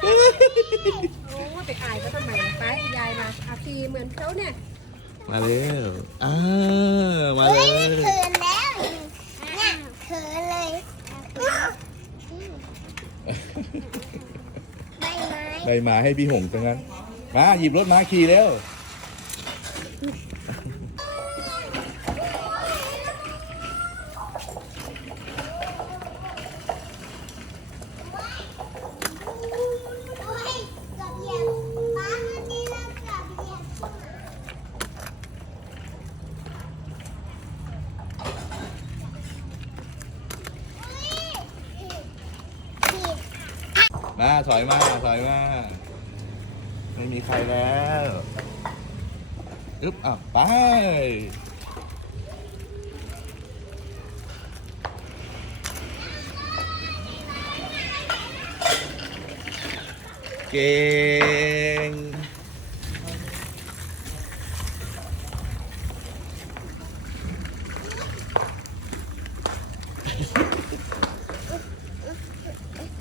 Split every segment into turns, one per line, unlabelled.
โอ้ไปอายเขาทำไมล่ะไปยายมาอาทีเหมือนเขาเนี่ย
มาเร็วอ่ามา
เฮ้
เลยย
เขินแล้วเนี่ยเขินเลยใบไม้
ใบมาให้พี่หงจังงั้น มาหยิบรถมาขี่เร็ว
โอ้ยกับเหยียบฟ้าเมื่อกี้เรากับเหยียบผิด
มาถอยมาถอยมาไม่มีใครแล้วอึ๊บอะไปเก่ง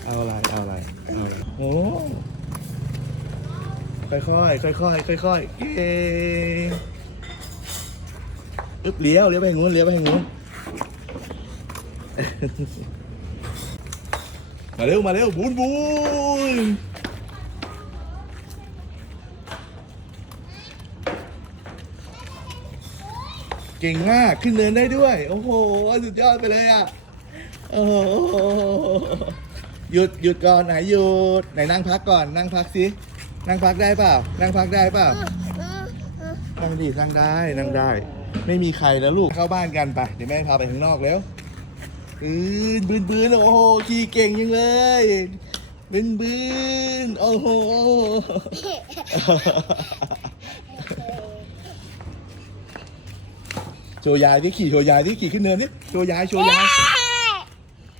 เอาอะไรเอาอะไรเอาอะไรโอ้ค่อยค่อยค่อยค่อยๆค่อยๆเก่งอึ๊บเลี้ยวเลี้ยวไปทางนู้นเลี้ยวไปทางนู้นมาเร็วมาเร็วบูนบูนเก่งมากขึ้นเนินได้ด้วย โอ้โห สุดยอดไปเลยอะ โอ้โห หยุดหยุดก่อนไหนหยุดไหนนั่งพักก่อนนั่งพักสินั่งพักได้เปล่านั่งพักได้เปล่านั่งดีนั่งได้นั่งได้ ไม่มีใครแล้วลูกเข้าบ้านกันไปเดี๋ยวแม่พาไปข้างนอกแล้วอืนบืนบืนโอ้โหขี่เก่งยังเลยบืนบืนโอ้โหโชยายที่ขี่โชยายที่ขี่ขึ้นเนินนี่โชยายโชยาย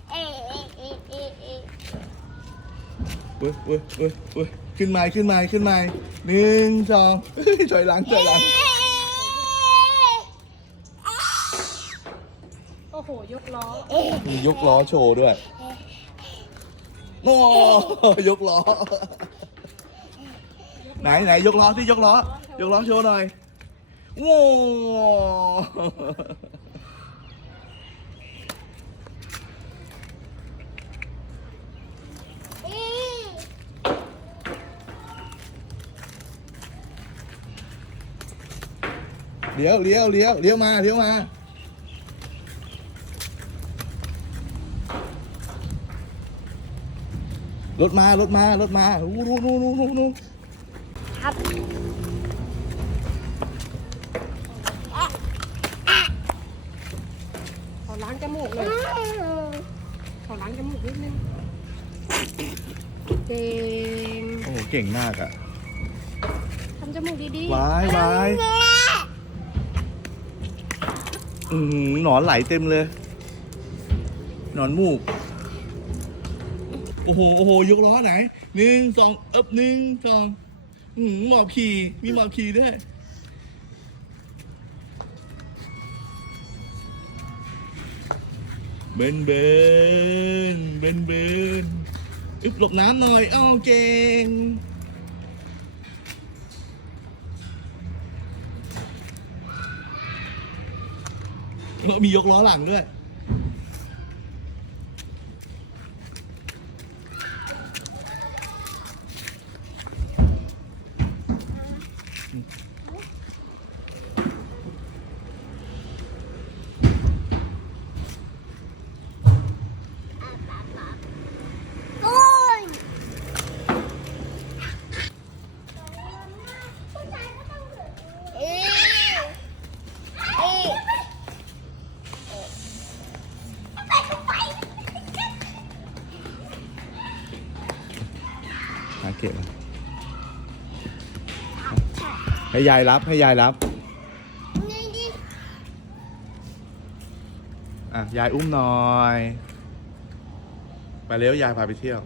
เอ๊ะเอ๊ะเอ๊ะเอ๊ะเอ๊ะ
เว้ยเว้ยเว้ยเว้ยขึ้นมาขึ้นมาขึ้นมาหนึ่งสองถอยหลังถอยหลัง
โอ้โห ยกล้อ
มียกล้อโชว์ด้วยโอ้ยกล้อ ไหนไหนยกล้อที่ยกล้อ ยกล้อโชว์หน่อยโว้ เลี้ยวเลี้ยวเลี้ยวเลี้ยวมาเลี้ยวมารถมารถมารถมาอู้นู่นนู่นนู่นนู่น
ครับ
ขอล้างจมูกเลยขอล้างจมูกนิดนึงเก่ง
โอ้โหเก่งมากอะ
ทำจมูกดี
วายวาย อือหือหนอนไหลเต็มเลย หนอนมูก โอ้โห โอ้โห ยกล้อไหน หนึ่งสองเอ๊บหนึ่งสองอือหือหมอบขี่มีหมอบขี่ด้วย เบนเบนเบนเบนอึบหลบน้ำหน่อยอ้าวเก่ง มียกล้อหลังด้วย
โอ้ยเอ๊ะเอ๊ะ
หา เก็บให้ยายรับให้ยายรับอะยายอุ้มหน่อย ไปเร็วยายพาไปเที่ยว